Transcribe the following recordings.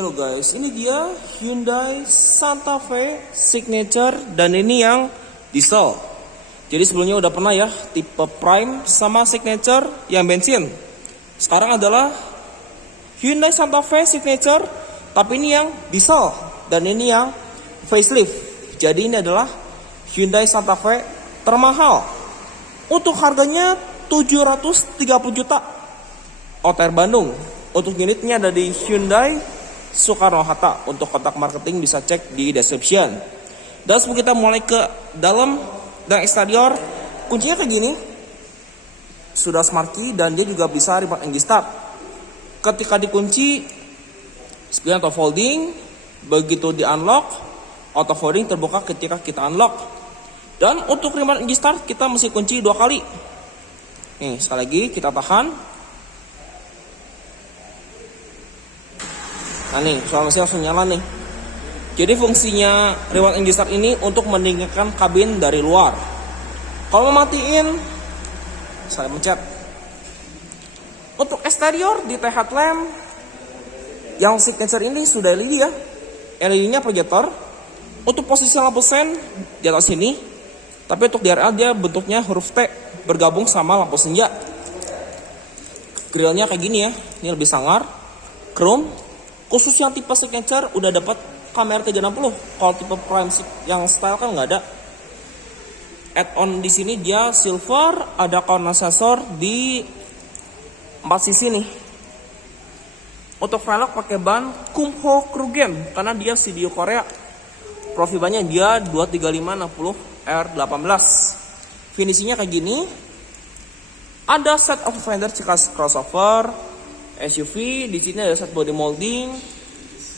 Hello guys, ini dia Hyundai Santa Fe Signature dan ini yang diesel. Jadi sebelumnya udah pernah ya tipe Prime sama Signature yang bensin. Sekarang adalah Hyundai Santa Fe Signature tapi ini yang diesel dan ini yang facelift. Jadi ini adalah Hyundai Santa Fe termahal. Untuk harganya 730 juta OTR Bandung. Untuk unitnya ada di Hyundai Soekarno-Hatta. Untuk kontak marketing bisa cek di description. Dan sebelum kita mulai ke dalam dan eksterior, kuncinya kayak gini. Sudah smart key dan dia juga bisa remote engine start. Ketika dikunci, spion auto folding. Begitu di unlock, auto folding terbuka ketika kita unlock. Dan untuk remote engine start kita mesti kunci 2 kali. Nih sekali lagi kita tahan. Nah nih, suara mesin langsung nyala nih. Jadi fungsinya remote engine start ini untuk mendinginkan kabin dari luar. Kalau mau matiin, saya pencet. Untuk eksterior di headlamp yang signature ini sudah LED ya. LED-nya projector. Untuk posisi lampu sen di atas sini. Tapi untuk DRL dia bentuknya huruf T bergabung sama lampu senja. Grillnya kayak gini ya. Ini lebih sangar. Chrome. Khusus yang tipe signature udah dapat kamera 360. Kalau tipe Prime yang style kan nggak ada. Add-on di sini dia silver, ada kondensator di 4 sisi nih. Untuk velg pakai ban Kumho Krugen karena dia CDU Korea. Profil bannya dia 235/60 R18. Finishingnya kayak gini. Ada set of fender cikas crossover. SUV di sini ada set body molding,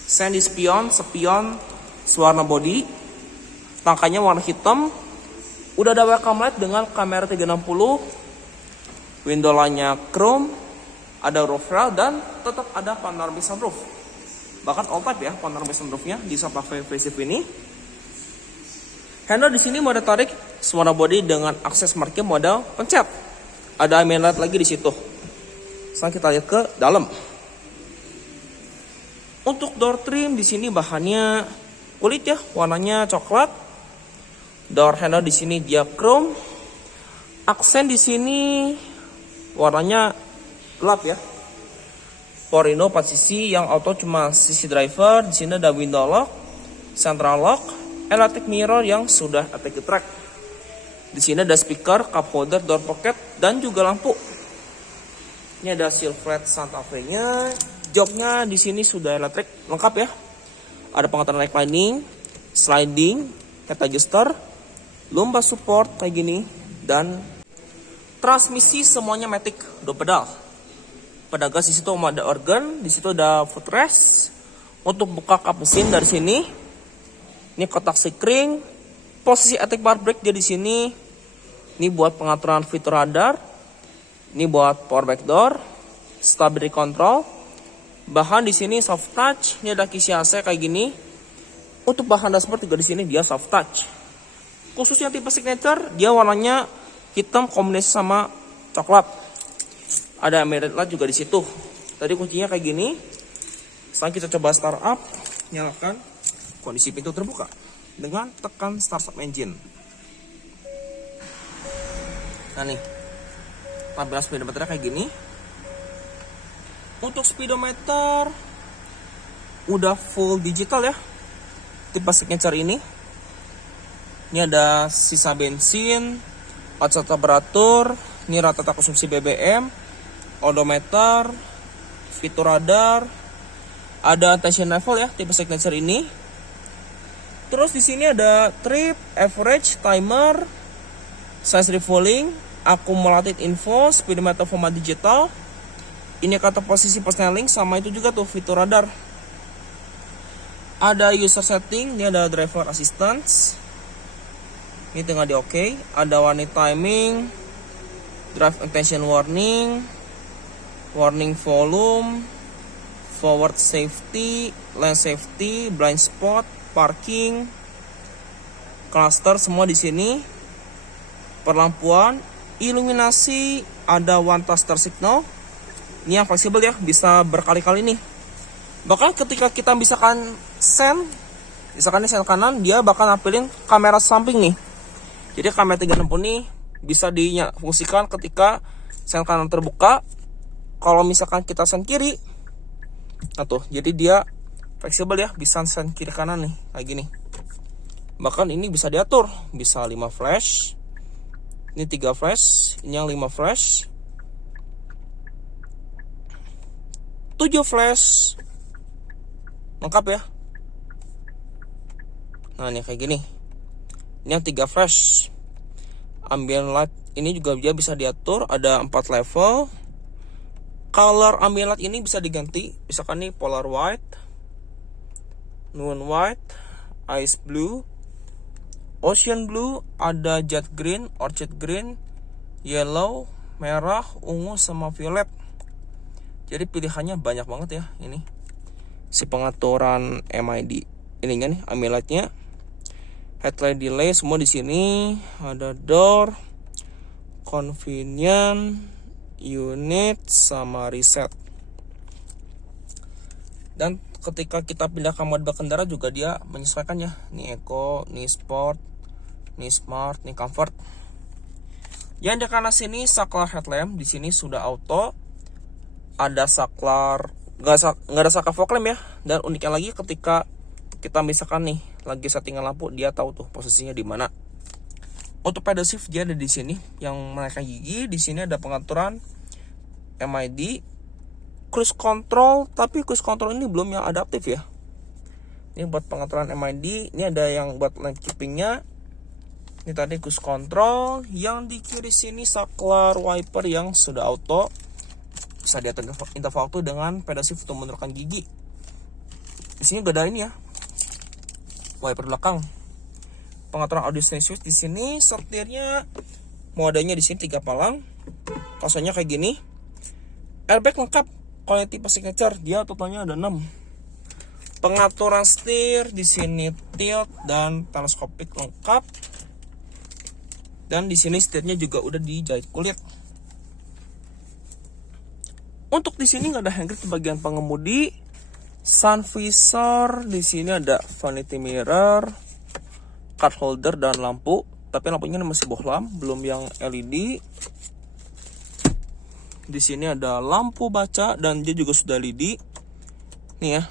sandy spion warna body, tangkanya warna hitam, udah ada welcome light dengan kamera 360, window line-nya chrome, ada roof rail dan tetap ada panoramic sunroof. Bahkan all type ya panoramic sunroofnya di Santa Fe facelift ini. Handle di sini mode tarik warna body dengan akses marking mode pencet. Ada ambient light lagi di situ. Sekarang kita lihat ke dalam. Untuk door trim di sini bahannya kulit ya, warnanya coklat. Door handle di sini dia chrome. Aksen di sini warnanya gelap ya. Power window 4 sisi yang auto cuma sisi driver. Di sini ada window lock, central lock, electric mirror yang sudah electric track. Di sini ada speaker, cup holder, door pocket dan juga lampu. Ini ada silhouette Santa Fe-nya. Joknya di sini sudah elektrik lengkap ya. Ada pengatur reclining, sliding, head adjuster, lumbar support kayak gini dan transmisi semuanya matic, double pedal. Pada gas di situ ada organ, di situ ada footrest. Untuk buka kap mesin dari sini. Ini kotak sekring, posisi electric bar brake dia di sini. Ini buat pengaturan fitur radar. Ini buat power back door, stability control. Bahan di sini soft touch. Ini ada kisi AC kayak gini. Untuk bahan dashboard juga di sini dia soft touch. Khususnya tipe signature, dia warnanya hitam kombinasi sama coklat. Ada ambient light juga di situ. Tadi kuncinya kayak gini. Sekarang kita coba start up, nyalakan. Kondisi pintu terbuka dengan tekan start up engine. Nah nih. Tampilan speedometer kayak gini. Untuk speedometer udah full digital ya. Tipe signature ini. Ini ada sisa bensin, kaca temperatur, ini rata-rata konsumsi BBM, odometer, fitur radar, ada attention level ya tipe signature ini. Terus di sini ada trip, average, timer, size refueling, accumulated info, speedometer format digital. Ini kata posisi persneling sama itu juga tuh fitur radar. Ada user setting, ini ada driver assistance. Ini tinggal di OK. Ada warning timing, drive attention warning, warning volume, forward safety, lane safety, blind spot, parking, cluster semua di sini. Perlampuan, iluminasi, ada one touch signal. Ini yang fleksibel ya, bisa berkali-kali nih. Bahkan ketika kita misalkan misalkan ini sen kanan, dia bakal nampilin kamera samping nih. Jadi kamera 360 nih bisa difungsikan ketika sen kanan terbuka. Kalau misalkan kita sen kiri, nah tuh, jadi dia fleksibel ya, bisa sen kiri kanan nih, kayak gini. Bahkan ini bisa diatur, bisa 5 flash, ini 3 flash, ini yang 5 flash, 7 flash, lengkap ya. Nah ini kayak gini, ini yang 3 flash. Ambient light ini juga dia bisa diatur, ada 4 level. Color ambient light ini bisa diganti, misalkan nih polar white, noon white, ice blue, ocean blue, ada jet green, orchid green, yellow, merah, ungu, sama violet. Jadi pilihannya banyak banget ya ini. Si pengaturan MID ininya nih, ambient light-nya. Headlight delay semua di sini. Ada door, convenient, unit, sama reset. Dan ketika kita pindah ke mode berkendara juga dia menyesuaikan ya. Ini eco, ini sport, ini smart, ini comfort. Yang di kanan sini saklar headlamp, di sini sudah auto. Ada saklar, nggak ada saklar fog lamp ya. Dan uniknya lagi ketika kita misalkan nih lagi settingan lampu, dia tahu tuh posisinya di mana. Untuk pedal shift dia ada di sini yang menaikkan gigi. Di sini ada pengaturan MID, cruise control, tapi cruise control ini belum yang adaptif ya. Ini buat pengaturan MID, ini ada yang buat lane keepingnya. Ini tadi cruise control. Yang di kiri sini saklar wiper yang sudah auto. Bisa diatur interval waktu dengan pedal shift untuk menurunkan gigi. Di sini udah ada ini ya, wiper belakang. Pengaturan audio switch di sini, setirnya modenya di sini 3 palang. Kasusnya kayak gini. Airbag lengkap, kalau tipe signature dia totalnya ada 6. Pengaturan setir di sini tilt dan teleskopik lengkap. Dan di sini setirnya juga udah dijahit kulit. Untuk di sini nggak ada handgrip di bagian pengemudi. Sun visor di sini ada vanity mirror, card holder dan lampu. Tapi lampunya masih bohlam, belum yang LED. Di sini ada lampu baca dan dia juga sudah LED. Nih ya.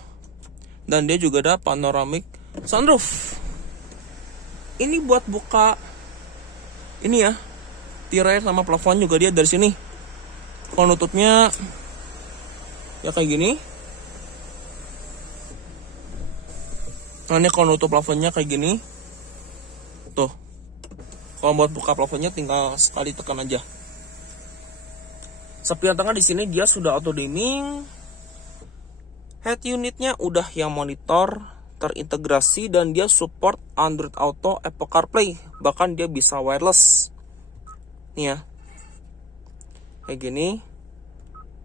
Dan dia juga ada panoramic sunroof. Ini buat buka ini ya, tirai sama plafon juga dia dari sini. Kalau nutupnya ya kayak gini. Nah ini kalau nutup plafonnya kayak gini. Tuh. Kalau buat buka plafonnya tinggal sekali tekan aja. Spion tengah di sini dia sudah auto dimming. Head unitnya udah yang monitor terintegrasi dan dia support Android Auto, Apple CarPlay, bahkan dia bisa wireless. Nih ya, kayak gini.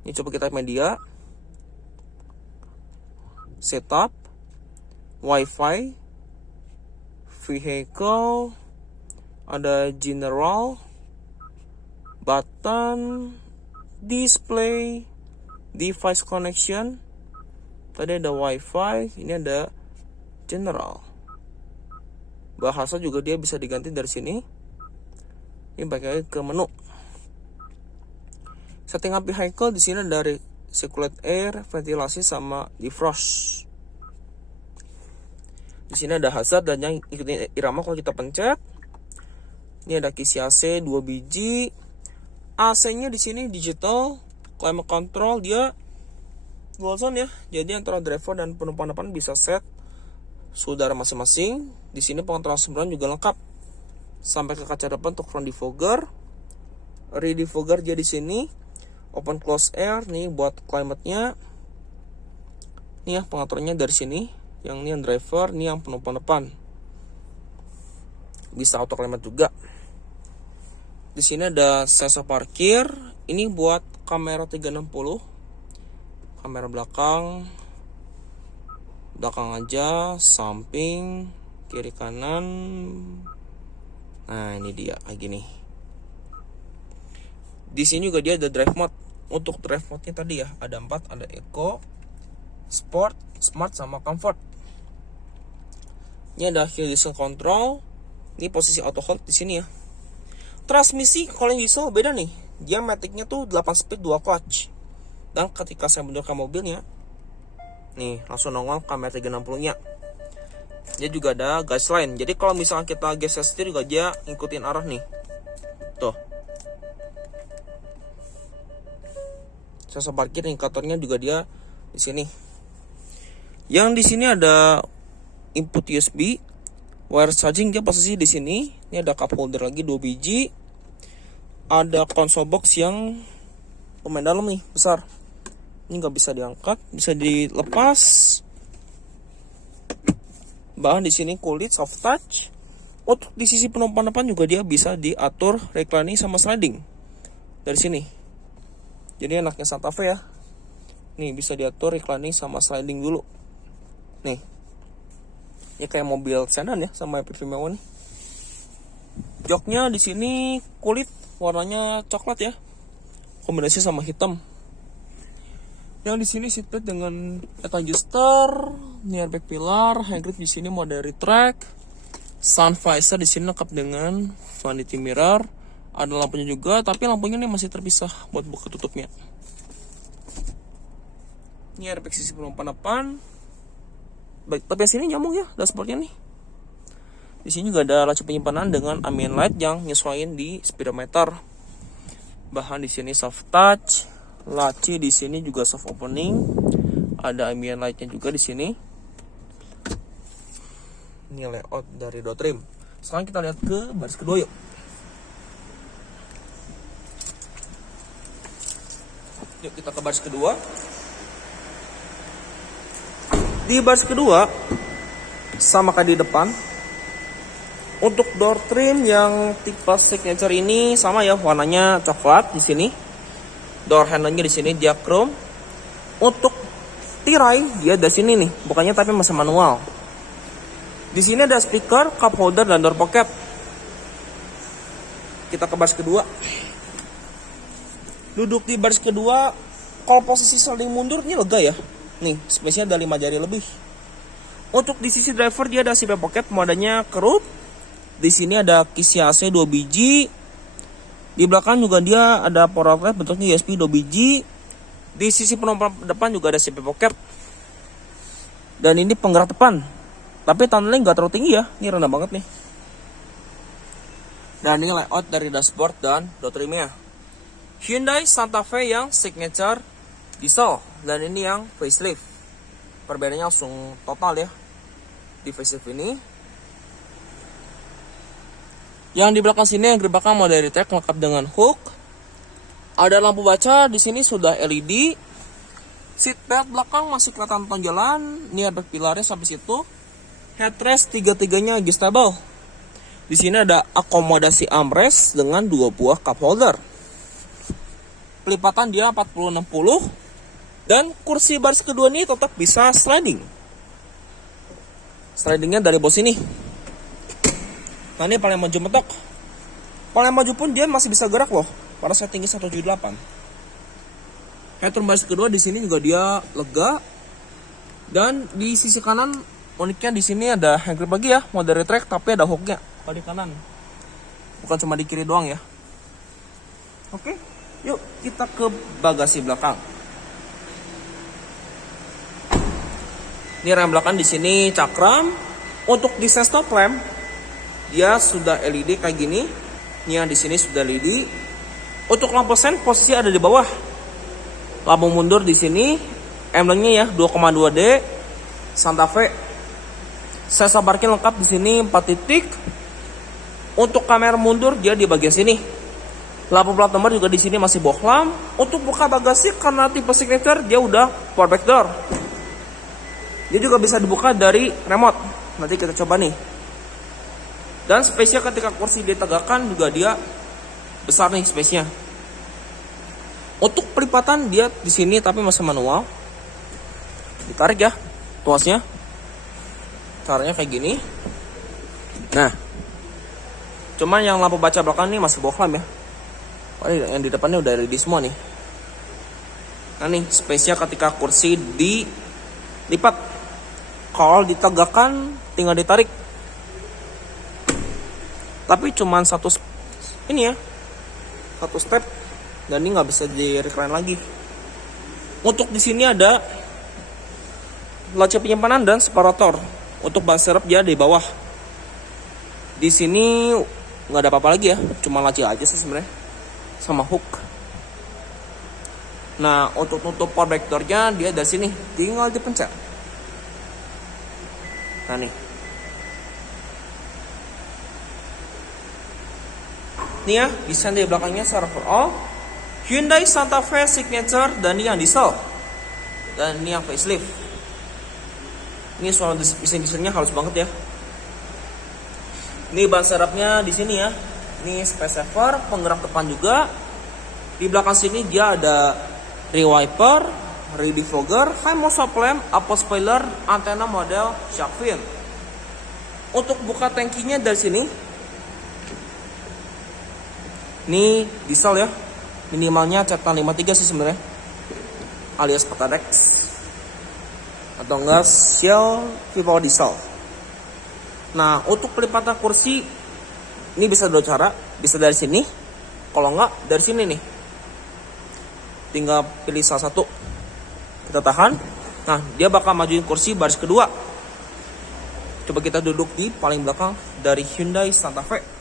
Ini coba kita media, setup, WiFi, vehicle, ada general, button, display, device connection. Tadi ada WiFi, ini ada general. Bahasa juga dia bisa diganti dari sini. Ini pakai ke menu. Setting up vehicle di sini dari circulate air, ventilasi sama defrost. Di sini ada hazard dan yang ikutin irama kalau kita pencet. Ini ada kisi AC 2 biji. AC-nya di sini digital, climate control dia dual zone ya. Jadi antara driver dan penumpang depan bisa set suhu udara masing-masing. Di sini pengontrolan semburan juga lengkap. Sampai ke kaca depan untuk front defogger. Rear defogger dia di sini. Open close air nih buat climate-nya. Nih ya pengaturannya dari sini. Yang ini yang driver, ini yang penumpang depan. Bisa auto climate juga. Di sini ada sensor parkir. Ini buat kamera 360. Kamera belakang aja, samping, kiri kanan. Nah ini dia kayak gini. Di sini juga dia ada drive mode. Untuk drive mode-nya tadi ya ada 4, ada eco, Sport, Smart, sama Comfort. Ini ada hill descent control. Ini posisi auto hold di sini ya. Transmisi kalau yang diesel beda nih. Dia maticnya tuh 8 speed 2 clutch. Dan ketika saya mundurkan mobilnya, nih langsung nongol kamera 360-nya. Dia juga ada gas line. Jadi kalau misalnya kita geser setir juga dia ngikutin arah nih. Tuh. Sensor parkir indikatornya juga dia di sini. Yang di sini ada input USB, wire charging dia posisi di sini. Ini ada cup holder lagi 2 biji. Ada console box yang lumayan dalam nih, besar. Ini nggak bisa diangkat, bisa dilepas. Bahan di sini kulit soft touch. Untuk di sisi penumpang depan juga dia bisa diatur reclining sama sliding dari sini. Jadi enaknya Santa Fe ya. Nih bisa diatur reclining sama sliding dulu. Nih. Ini kayak mobil sedan ya sama MPV mewah nih. Joknya di sini kulit warnanya coklat ya. Kombinasi sama hitam. Yang di sini seatbelt dengan head adjuster, ini airbag pilar, hand grip di sini mode retract, sun visor di sini lengkap dengan vanity mirror, ada lampunya juga, tapi lampunya ini masih terpisah buat buka tutupnya. Ini airbag sisi penumpang depan. Baik, tapi sini nyambung ya dashboardnya nih. Di sini juga ada laci penyimpanan dengan ambient light yang nyesuaiin di speedometer. Bahan di sini soft touch. Laci di sini juga soft opening. Ada ambient lightnya juga di sini. Ini layout dari door trim. Sekarang kita lihat ke baris kedua yuk. Yuk kita ke baris kedua. Di baris kedua sama kayak di depan. Untuk door trim yang tipe signature ini sama ya, warnanya coklat di sini. Door handle-nya di sini dia chrome. Untuk tirai dia dari sini nih, bukannya tapi masih manual. Di sini ada speaker, cup holder dan door pocket. Kita ke baris kedua. Duduk di baris kedua, kalau posisi sliding mundur ini lega ya. Nih, space-nya ada 5 jari lebih. Untuk di sisi driver dia ada seatbelt pocket, modenya kerut. Di sini ada kisi AC 2 biji. Di belakang juga dia ada power outlet bentuknya USB 2 biji. Di sisi penumpang depan juga ada seatbelt pocket. Dan ini penggerak depan. Tapi tunnelnya nggak terlalu tinggi ya. Ini rendah banget nih. Dan ini layout dari dashboard dan door trimnya. Hyundai Santa Fe yang signature diesel. Dan ini yang facelift. Perbedaannya langsung total ya. Di facelift ini. Yang di belakang sini yang gerbaknya mode retract lengkap dengan hook. Ada lampu baca di sini sudah LED. Seat belt belakang masih kelihatan tonjolan. Ini airbag pilarnya sampai situ. Headrest tiga-tiganya adjustable. Di sini ada akomodasi armrest dengan 2 buah cup holder. Pelipatan dia 40-60. Dan kursi baris kedua ini tetap bisa sliding. Slidingnya dari bawah sini. Nah ini paling maju mentok. Paling maju pun dia masih bisa gerak loh. Pada saya tinggi 178. Headroom baris kedua di sini juga dia lega. Dan di sisi kanan uniknya di sini ada hand grip lagi ya, mode retract tapi ada hooknya di kanan. Bukan cuma di kiri doang ya. Oke, yuk kita ke bagasi belakang. Ini rem belakang di sini cakram. Untuk desain stop lamp dia sudah LED kayak gini. Ini yang di sini sudah LED. Untuk lampu sen posisi ada di bawah. Lampu mundur di sini. Emblemnya ya 2,2D Santa Fe. Sensor parkir lengkap di sini 4 titik. Untuk kamera mundur dia di bagian sini. Lampu plat nomor juga di sini masih bohlam. Untuk buka bagasi karena tipe signature dia udah power back door. Dia juga bisa dibuka dari remote. Nanti kita coba nih. Dan space-nya ketika kursi ditegakkan juga dia besar nih space-nya. Untuk pelipatan dia di sini tapi masih manual. Ditarik ya tuasnya. Caranya kayak gini. Nah. Cuman yang lampu baca belakang ini masih bohlam ya. Yang di depannya udah LED semua nih. Nah nih space-nya ketika kursi lipat. Kalau ditegakkan tinggal ditarik. Tapi cuman satu step dan ini nggak bisa di recline lagi. Untuk di sini ada laci penyimpanan dan separator. Untuk ban serep dia di bawah. Di sini nggak ada apa-apa lagi ya, cuma laci aja sih sebenarnya sama hook. Nah, untuk nutup power back door-nya dia dari sini, tinggal dipencet. Nah nih. Nih ya, desain di belakangnya secara overall Hyundai Santa Fe Signature dan ini yang diesel. Dan ini yang facelift. Ini soal desain-desainnya halus banget ya. Ini ban serepnya di sini ya. Ini space saver, penggerak depan juga. Di belakang sini dia ada rear wiper, rear defogger, high mount lamp, upper spoiler, antena model shark fin. Untuk buka tangkinya dari sini. Ini diesel ya. Minimalnya catatan 53 sih sebenarnya. Alias Pertadex. Atau enggak Shell V-Power diesel. Nah, untuk pelipatan kursi ini bisa dua cara, bisa dari sini. Kalau enggak dari sini nih. Tinggal pilih salah satu. Kita tahan. Nah, dia bakal majuin kursi baris kedua. Coba kita duduk di paling belakang dari Hyundai Santa Fe.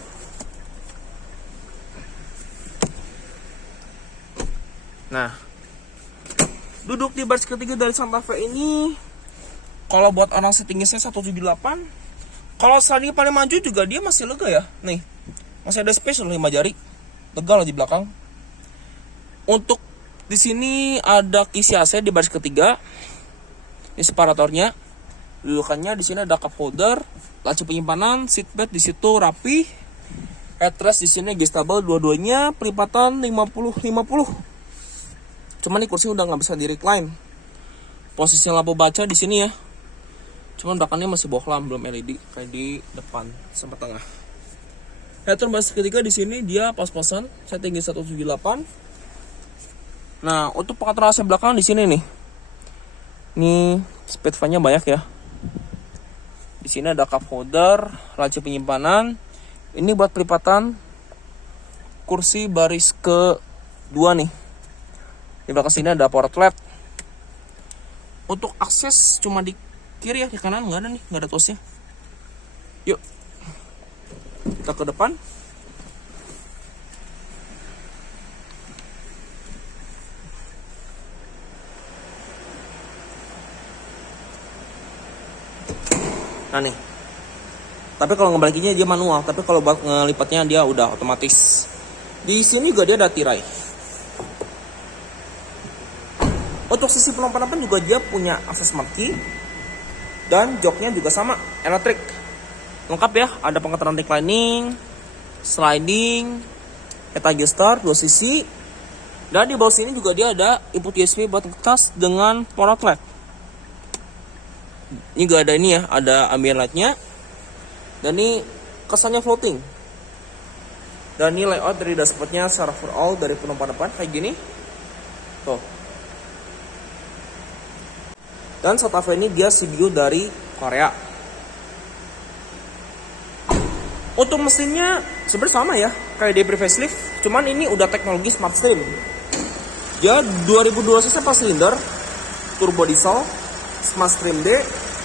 Nah, duduk di baris ketiga dari Santa Fe ini, kalau buat orang setinggi saya 178, kalau sliding paling maju juga dia masih lega ya. Nih, masih ada space 5 jari, lega lah di belakang. Untuk di sini ada kisi AC di baris ketiga, ini separatornya. Dudukannya di sini ada cup holder, laci penyimpanan, seatbelt di situ rapi, headrest di sini adjustable dua-duanya, pelipatan 50-50. Cuman nih kursi udah nggak bisa di recline. Posisi lampu baca di sini ya. Cuman belakangnya masih bohlam, belum LED kayak di depan sama tengah. Headroom baris ketiga di sini dia pas-pasan, saya tinggi 178. Nah, untuk pengaturan AC belakang di sini nih. Ini speed fan-nya banyak ya. Di sini ada cup holder, laci penyimpanan. Ini buat pelipatan kursi baris ke-2 nih. Di belakang sini ada power outlet. Untuk akses cuma di kiri ya, di kanan nggak ada nih, nggak ada tosnya. Yuk, kita ke depan. Nah nih, tapi kalau ngebalikinnya dia manual, tapi kalau buat ngelipatnya dia udah otomatis. Di sini juga dia ada tirai. Untuk sisi pelompat-lompat juga dia punya akses smart key. Dan joknya juga sama, elektrik. Lengkap ya, ada pengeteran reclining, sliding, head adjuster, 2 sisi. Dan di bawah sini juga dia ada input USB buat ngecas dengan power outlet. Ini juga ada ini ya, ada ambient light-nya. Dan ini kesannya floating. Dan ini layout dari dashboardnya secara overall dari penumpang depan kayak gini. Tuh. Dan Santa Fe ini dia CBU dari Korea. Untuk mesinnya sebenarnya sama ya, kayak di pre-facelift, cuman ini udah teknologi Smart Stream. Dia 2002 cc 4 silinder, turbo diesel, Smart Stream D,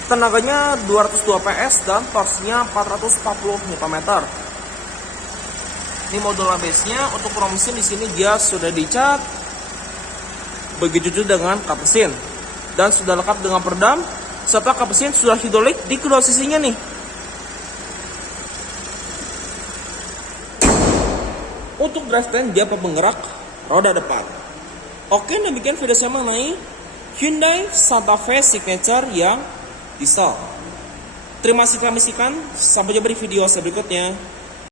tenaganya 202 PS dan torsinya 440 Nm. Ini modul ABS-nya. Untuk pro mesin di sini dia sudah dicat, begitu juga dengan kap mesin. Dan sudah lengkap dengan peredam serta kap mesin sudah hidrolik di kedua sisinya nih. Untuk drivetrain dia penggerak roda depan. Oke, demikian video saya mengenai Hyundai Santa Fe Signature yang diesel. Terima kasih telah menyaksikan. Sampai jumpa di video saya berikutnya.